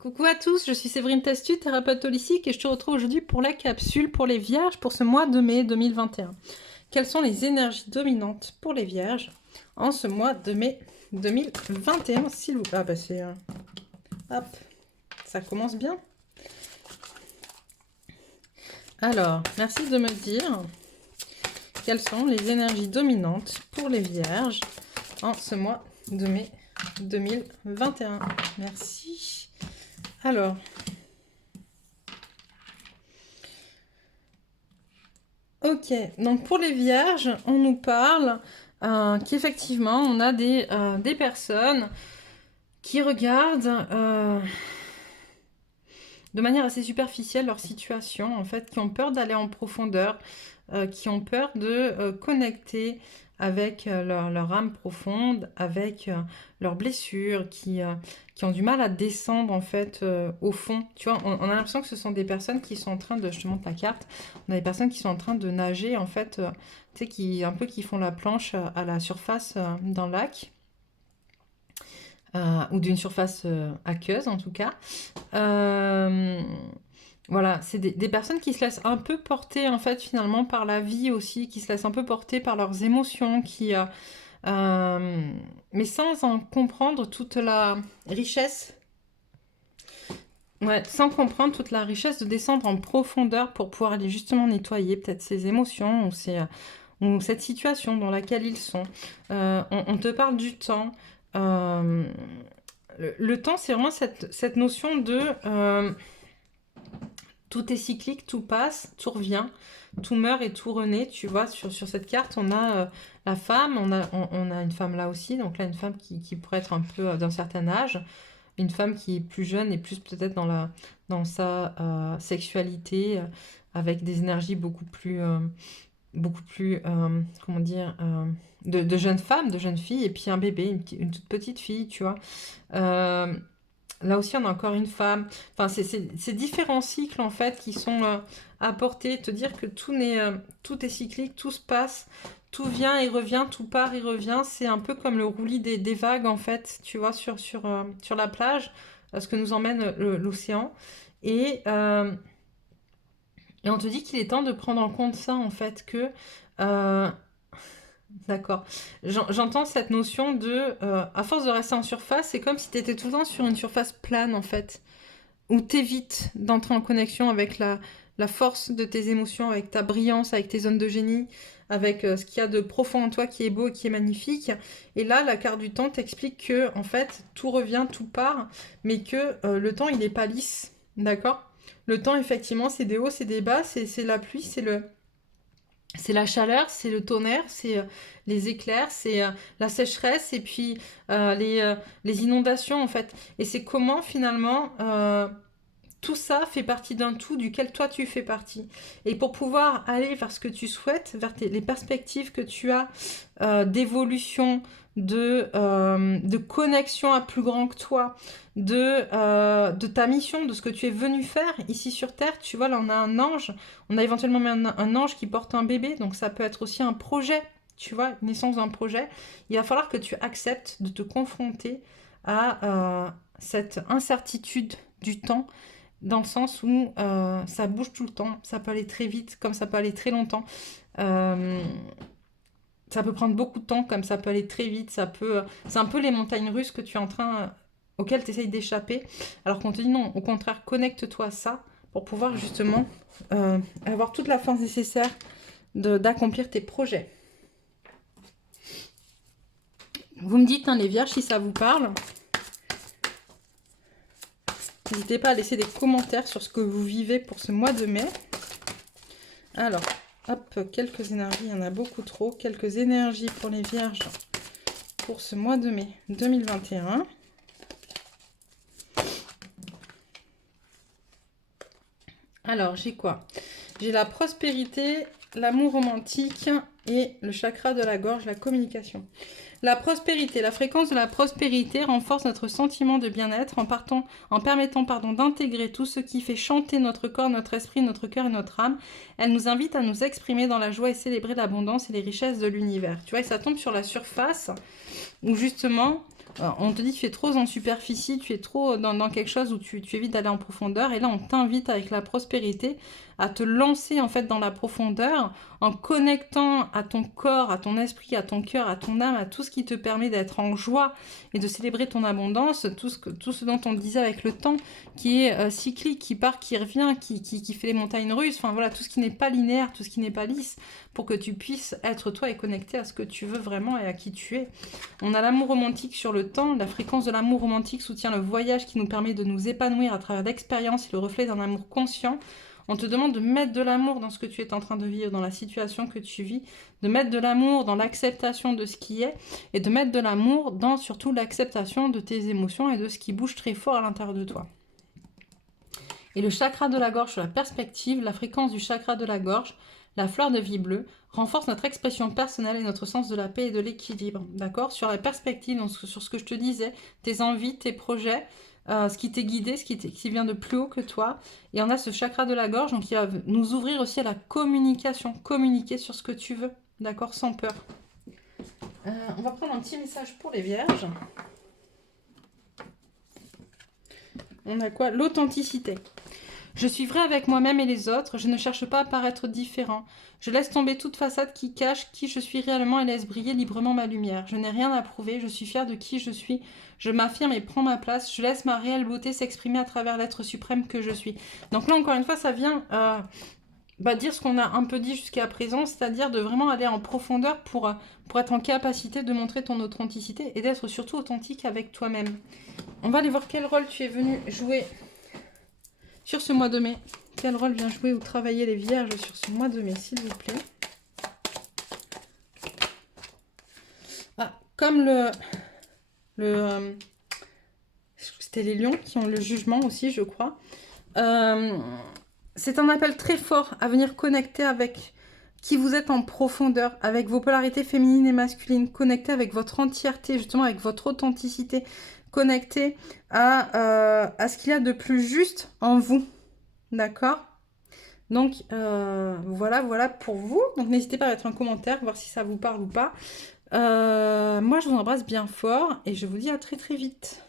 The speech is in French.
Coucou à tous, je suis Séverine Testu, thérapeute holistique et je te retrouve aujourd'hui pour la capsule pour les vierges pour ce mois de mai 2021. Quelles sont les énergies dominantes pour les vierges en ce mois de mai 2021, s'il vous plaît. Ah bah c'est... hop, ça commence bien. Alors, merci de me dire quelles sont les énergies dominantes pour les vierges en ce mois de mai 2021. Merci. Alors... Ok, donc pour les vierges, on nous parle qu'effectivement, on a des personnes qui regardent de manière assez superficielle leur situation, en fait, qui ont peur d'aller en profondeur, qui ont peur de connecter avec leur âme profonde, avec leurs blessures, qui ont du mal à descendre en fait au fond. Tu vois, on a l'impression que ce sont des personnes qui sont en train de, je te montre la carte, on a des personnes qui sont en train de nager en fait, tu sais, qui font la planche à la surface d'un lac. Ou d'une surface aqueuse en tout cas. Voilà, c'est des personnes qui se laissent un peu porter en fait finalement par la vie aussi, qui se laissent un peu porter par leurs émotions, mais sans en comprendre toute la richesse. Ouais, sans comprendre toute la richesse de descendre en profondeur pour pouvoir aller justement nettoyer peut-être ces émotions ou cette situation dans laquelle ils sont. On te parle du temps. Le temps, c'est vraiment cette notion de tout est cyclique, tout passe, tout revient, tout meurt et tout renaît. Tu vois, sur cette carte, on a la femme, on a une femme là aussi, donc là, une femme qui pourrait être un peu d'un certain âge, une femme qui est plus jeune et plus peut-être dans sa sexualité, avec des énergies beaucoup plus comment dire, de jeunes femmes, de jeunes filles, et puis un bébé, une toute petite fille, tu vois. Euh, Là aussi, on a encore une femme. Enfin, c'est différents cycles, en fait, qui sont apportés. Te dire que tout est cyclique, tout se passe, tout vient et revient, tout part et revient. C'est un peu comme le roulis des vagues, en fait, tu vois, sur la plage, ce que nous emmène l'océan. Et, euh, et on te dit qu'il est temps de prendre en compte ça, en fait, que... euh, D'accord. J'entends cette notion de, à force de rester en surface, c'est comme si tu étais tout le temps sur une surface plane, en fait, où t'évites d'entrer en connexion avec la force de tes émotions, avec ta brillance, avec tes zones de génie, avec ce qu'il y a de profond en toi qui est beau et qui est magnifique. Et là, la carte du temps t'explique que, en fait, tout revient, tout part, mais que le temps, il n'est pas lisse, d'accord? Le temps, effectivement, c'est des hauts, c'est des bas, c'est la pluie, c'est la chaleur, c'est le tonnerre, c'est les éclairs, c'est la sécheresse et puis les inondations en fait. Et c'est comment finalement tout ça fait partie d'un tout duquel toi tu fais partie. Et pour pouvoir aller vers ce que tu souhaites, vers les perspectives que tu as d'évolution, de connexion à plus grand que toi, de ta mission, de ce que tu es venu faire ici sur Terre. Tu vois, là on a un ange, on a éventuellement même un ange qui porte un bébé, donc ça peut être aussi un projet, tu vois, naissance d'un projet. Il va falloir que tu acceptes de te confronter à cette incertitude du temps dans le sens où ça bouge tout le temps, ça peut aller très vite comme ça peut aller très longtemps. Euh, Ça peut prendre beaucoup de temps comme ça peut aller très vite. C'est un peu les montagnes russes que tu es en train, auxquelles tu essayes d'échapper. Alors qu'on te dit non, au contraire, connecte-toi à ça pour pouvoir justement avoir toute la force nécessaire d'accomplir tes projets. Vous me dites, hein, les vierges, si ça vous parle. N'hésitez pas à laisser des commentaires sur ce que vous vivez pour ce mois de mai. Alors, hop, quelques énergies, il y en a beaucoup trop. Quelques énergies pour les vierges pour ce mois de mai 2021. Alors, j'ai quoi? J'ai la prospérité, l'amour romantique et le chakra de la gorge, la communication. La prospérité, la fréquence de la prospérité renforce notre sentiment de bien-être en permettant d'intégrer tout ce qui fait chanter notre corps, notre esprit, notre cœur et notre âme. Elle nous invite à nous exprimer dans la joie et célébrer l'abondance et les richesses de l'univers. Tu vois, et ça tombe sur la surface où justement On te dit tu es trop en superficie, tu es trop dans quelque chose où tu évites d'aller en profondeur. Et là, on t'invite avec la prospérité à te lancer en fait dans la profondeur en connectant à ton corps, à ton esprit, à ton cœur, à ton âme, à tout ce qui te permet d'être en joie et de célébrer ton abondance, tout ce dont on disait avec le temps, qui est cyclique, qui part, qui revient, qui fait les montagnes russes, enfin voilà, tout ce qui n'est pas linéaire, tout ce qui n'est pas lisse, pour que tu puisses être toi et connecter à ce que tu veux vraiment et à qui tu es. On a l'amour romantique sur le temps. La fréquence de l'amour romantique soutient le voyage qui nous permet de nous épanouir à travers l'expérience et le reflet d'un amour conscient. On te demande de mettre de l'amour dans ce que tu es en train de vivre, dans la situation que tu vis, de mettre de l'amour dans l'acceptation de ce qui est et de mettre de l'amour dans surtout l'acceptation de tes émotions et de ce qui bouge très fort à l'intérieur de toi. Et le chakra de la gorge sur la perspective, la fréquence du chakra de la gorge, la fleur de vie bleue, renforce notre expression personnelle et notre sens de la paix et de l'équilibre. D'accord? Sur la perspective, donc sur ce que je te disais, tes envies, tes projets, ce qui t'est guidé, ce qui vient de plus haut que toi. Et on a ce chakra de la gorge, donc qui va nous ouvrir aussi à la communication. Communiquer sur ce que tu veux, d'accord? Sans peur. On va prendre un petit message pour les vierges. On a quoi? L'authenticité. Je suis vrai avec moi-même et les autres, je ne cherche pas à paraître différent. Je laisse tomber toute façade qui cache qui je suis réellement et laisse briller librement ma lumière. Je n'ai rien à prouver, je suis fière de qui je suis. Je m'affirme et prends ma place. Je laisse ma réelle beauté s'exprimer à travers l'être suprême que je suis. Donc là, encore une fois, ça vient dire ce qu'on a un peu dit jusqu'à présent, c'est-à-dire de vraiment aller en profondeur pour être en capacité de montrer ton authenticité et d'être surtout authentique avec toi-même. On va aller voir quel rôle tu es venu jouer sur ce mois de mai. Quel rôle vient jouer ou travailler les vierges sur ce mois de mai, s'il vous plaît? Ah, comme c'était les lions qui ont le jugement aussi, je crois. C'est un appel très fort à venir connecter avec qui vous êtes en profondeur, avec vos polarités féminines et masculines, connecter avec votre entièreté, justement avec votre authenticité, connecter à ce qu'il y a de plus juste en vous. D'accord? Donc, voilà pour vous. Donc, n'hésitez pas à mettre un commentaire, voir si ça vous parle ou pas. Moi, je vous embrasse bien fort et je vous dis à très très vite.